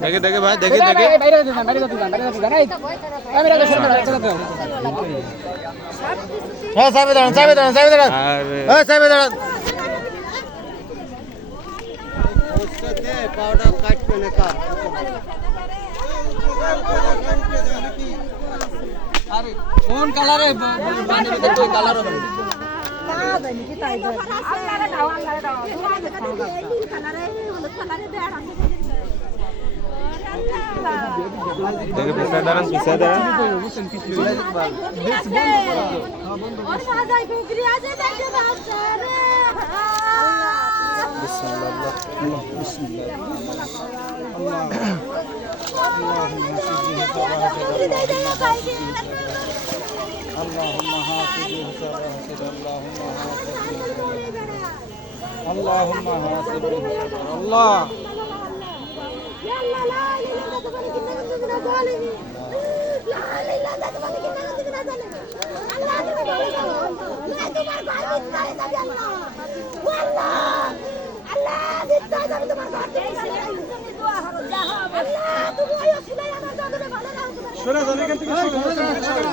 দেখে দেখে ভাই দেখে দেখে। হ্যাঁ সাহেব দাঁড়ান সাহেব দাঁড়ান সাহেব দাঁড়ান হ্যাঁ সাহেব দাঁড়ান কোন কালারে কালার হবে? দেখে পিছায় দাঁড়ান পিছায় দাঁড়ান। اللهم حاسب الله সরে যান এখান থেকে সরে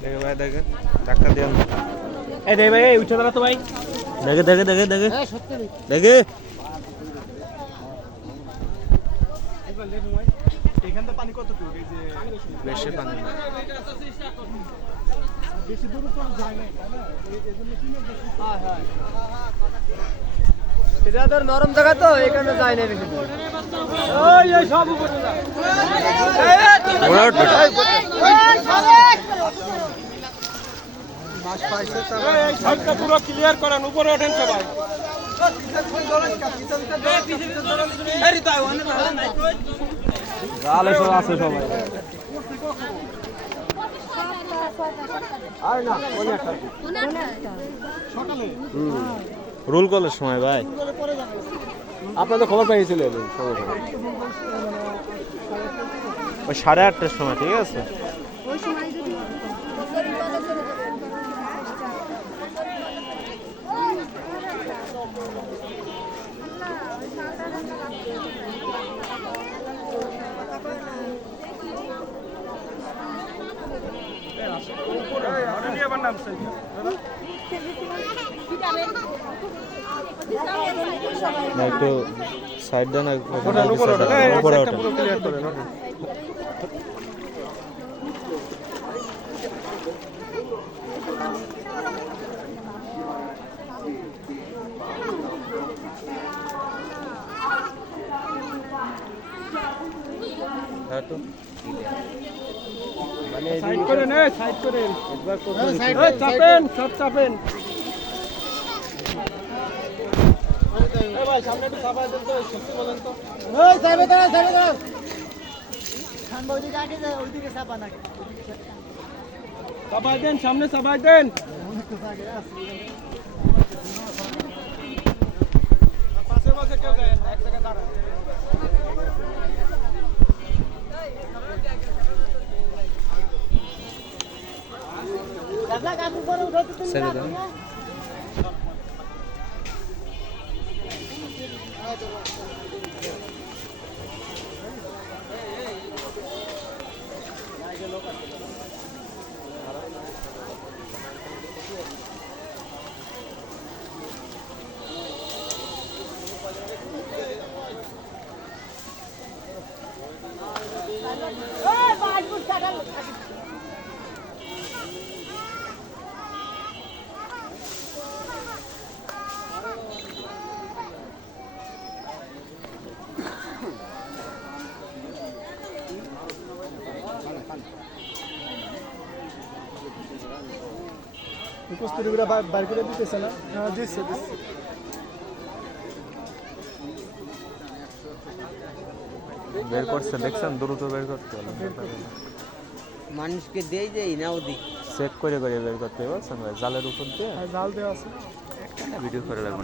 দেখে ভাই দেখে টাকা দেন এই দেখে ভাই উঠে দাঁড়া তো ভাই। দেখে দেখে দেখে দেখে। দেখে। এখান থেকে পানি কত এই যে বেশি পানি বেশি দূর তো যায় না তাই না? এই- এই এটা তোর নরম জায়গা তো এখানে যায় না বেশি। ওই এই সব উপরে যা। ওরা উঠবে। এই সাইডটা পুরো ক্লিয়ার করেন উপরে ওঠেন সবাই। জালে সব আছে সবাই রুল কলের সময় ভাই। আপনার তো খবর পেয়েছিলেন খবর ওই সাড়ে আটটার সময় ঠিক আছে? ওই সময় একটু সাইড দেন উপরে উপরে ওঠেন। ওঠেন হ্যাঁ তো সাইড করেন সাইড করেন এই চাপেন সব চাপেন। ভাই সামনে একটু দেন তো সত্যি বলেন ওই দেন সামনে চাপাই দেন। পাশে পাশে কেউ এক জায়গায় দাঁড়ান। ছেড়ে দাও Hey, bye, good, কস্তুরিগুলা বার করে দিতেছে না। হ্যাঁ দিচ্ছে দিচ্ছে। বের করছে দেখছেন? দ্রুত বের করতে হলো মানুষকে দেই দেই না ওদিক। চেক করে করে বের করতে হবে সঙ্গে জালের উপর দিয়ে? জাল দেওয়া আছে। ভিডিও করে